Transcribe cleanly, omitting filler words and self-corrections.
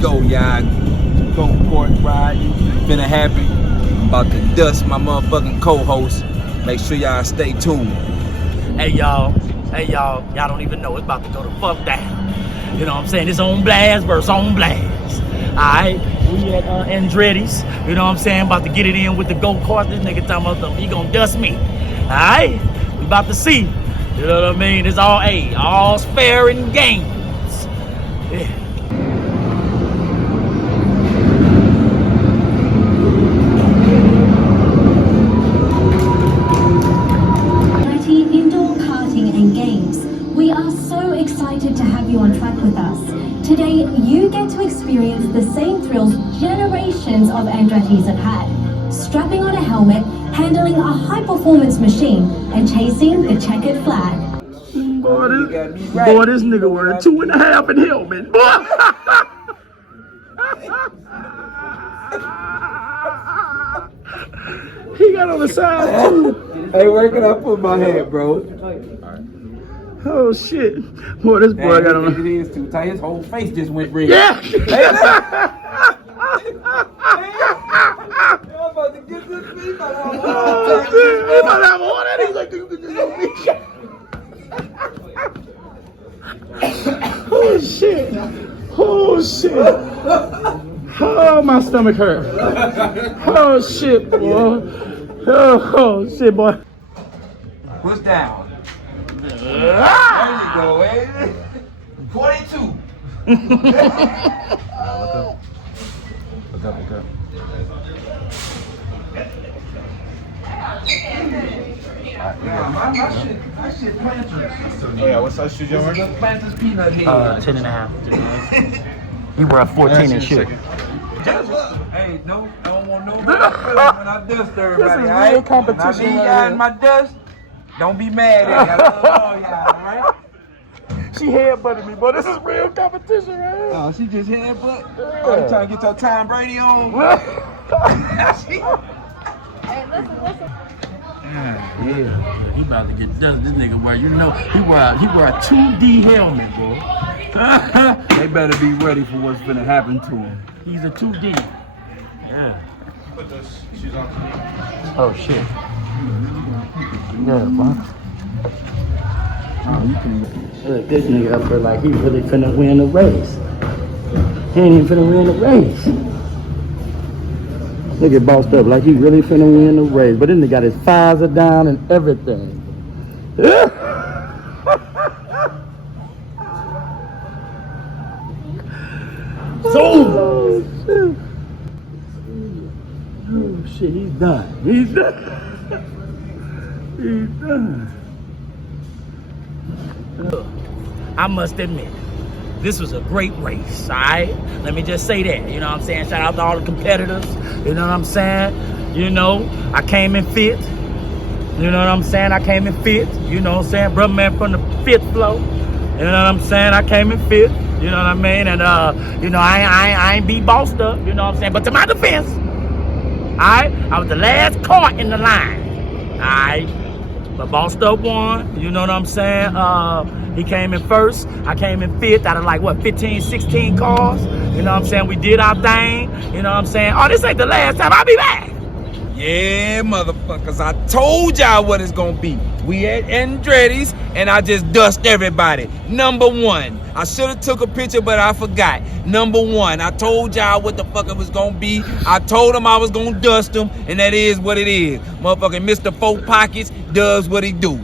go, y'all. Go court ride. Finna happen. I'm about to dust my motherfucking co-host. Make sure y'all stay tuned. Hey y'all, y'all don't even know it's about to go the fuck down. You know what I'm saying? It's Onblast versus Onblast. Alright, we at Andretti'S, you know what I'm saying? About to get it in with the go-kart. This nigga talking about he gonna dust me. Alright, we about to see. You know what I mean? It's all's fair in games. Yeah. We are so excited to have you on track with us. Today, you get to experience the same thrills generations of Andretti'S have had. Strapping on a helmet, handling a high-performance machine, and chasing the checkered flag. Boy, this nigga wearing 2.5 in helmet. Boy. He got on the side too. Hey, where can I put my head, bro? Oh shit. Boy, this boy got on. It is too tight. His whole face just went red. Yeah. I'm about to get this beef out of Oh shit. Oh shit. Oh, my stomach hurt. Oh shit, boy. Oh shit, boy. Push down. There you go, eh? 22. Look up. Yeah, my shit planters. Oh yeah, what size shoes you wearing? Planters peanut head. 10.5. He wear a 14 and shit. Hey, no, I don't want no more when I dust everybody. This is real competition When I leave right y'all here. in my dust, don't be mad at me. I love all y'all, alright? She headbutted me, but this is real competition, right? Oh, she just headbutt? Oh, you trying to get your Tom Brady on? Yeah, he about to get dust. This nigga wear, you know, he wear a 2D helmet, bro. They better be ready for what's gonna happen to him. He's a 2D. Yeah. Put those shoes on for me. Oh shit. Yeah, bro. Oh, you can. Look, this nigga up there like he really finna win the race. He ain't even finna win the race. Look at bossed up like he really finna win the race. But then he got his visor down and everything. Oh shit, he's done. He's done. He's done. I must admit, this was a great race, all right? Let me just say that, you know what I'm saying? Shout out to all the competitors, you know what I'm saying? You know, I came in fifth, you know what I'm saying? I came in fifth, you know what I'm saying? Brother man from the fifth floor, you know what I'm saying? I came in fifth, you know what I mean? And, you know, I ain't be bossed up, you know what I'm saying? But to my defense, all right, I was the last car in the line, all right? But bossed up won, you know what I'm saying? He came in first, I came in fifth out of like, what, 15, 16 cars? You know what I'm saying? We did our thing, you know what I'm saying? Oh, this ain't the last time, I'll be back. Yeah, motherfuckers, I told y'all what it's gonna be. We at Andretti'S, and I just dust everybody. Number one, I should have took a picture, but I forgot. Number one, I told y'all what the fuck it was gonna be. I told them I was gonna dust them, and that is what it is. Motherfucking Mr. Four Pockets does what he do.